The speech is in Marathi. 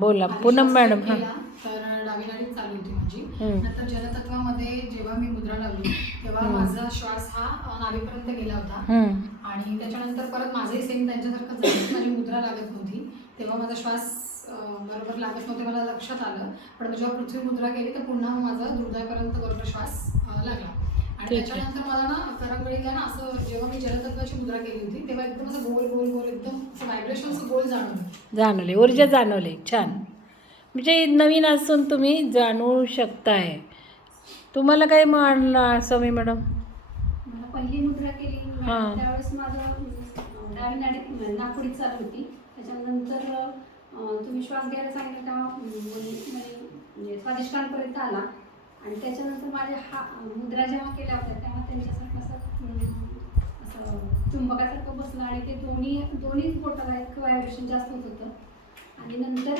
बोला पूनम मॅडम. हां तर डावी नाडी चालू होती माझी. नंतर जलतत्वामध्ये जेव्हा मी मुद्रा लावली तेव्हा माझा श्वास हा नाभीपर्यंत गेला होता आणि त्याच्यानंतर परत माझंही सेम त्यांच्यासारखं झालं. माझी मुद्रा लागत नव्हती तेव्हा माझा श्वास बरोबर लागत नव्हते मला लक्षात आलं. पण जेव्हा पृथ्वी मुद्रा केली तर पुन्हा माझा हृदयापर्यंत बरोबर श्वास लागला. आणि त्याच्यानंतर मला ना करंगळीला ना असं जेव्हा मी जलतत्वाची मुद्रा केली होती तेव्हा एकदम असं गोल गोल गोल एकदम असं व्हायब्रेशन गोल जाणवले, ऊर्जा जाणवली. छान. म्हणजे नवीन असून तुम्ही जाणवू शकताय. तुम्हाला काय म्हणलं समी मॅडम? मला पहिली मुद्रा केली त्यावेळेस माझं डावी नाडी नाकपुडी चालू होती. त्याच्यानंतर तुम्ही श्वास घ्यायला सांगितलं तेव्हा म्हणजे स्वादिष्टांपर्यंत आला आणि त्याच्यानंतर माझ्या मुद्रा जेव्हा केल्या होत्या तेव्हा त्यांच्यासारखं असं चुंबकासारखं बसलं आणि ते दोन्ही बोटाला एक व्हायब्रेशन जास्त होत होतं. आणि नंतर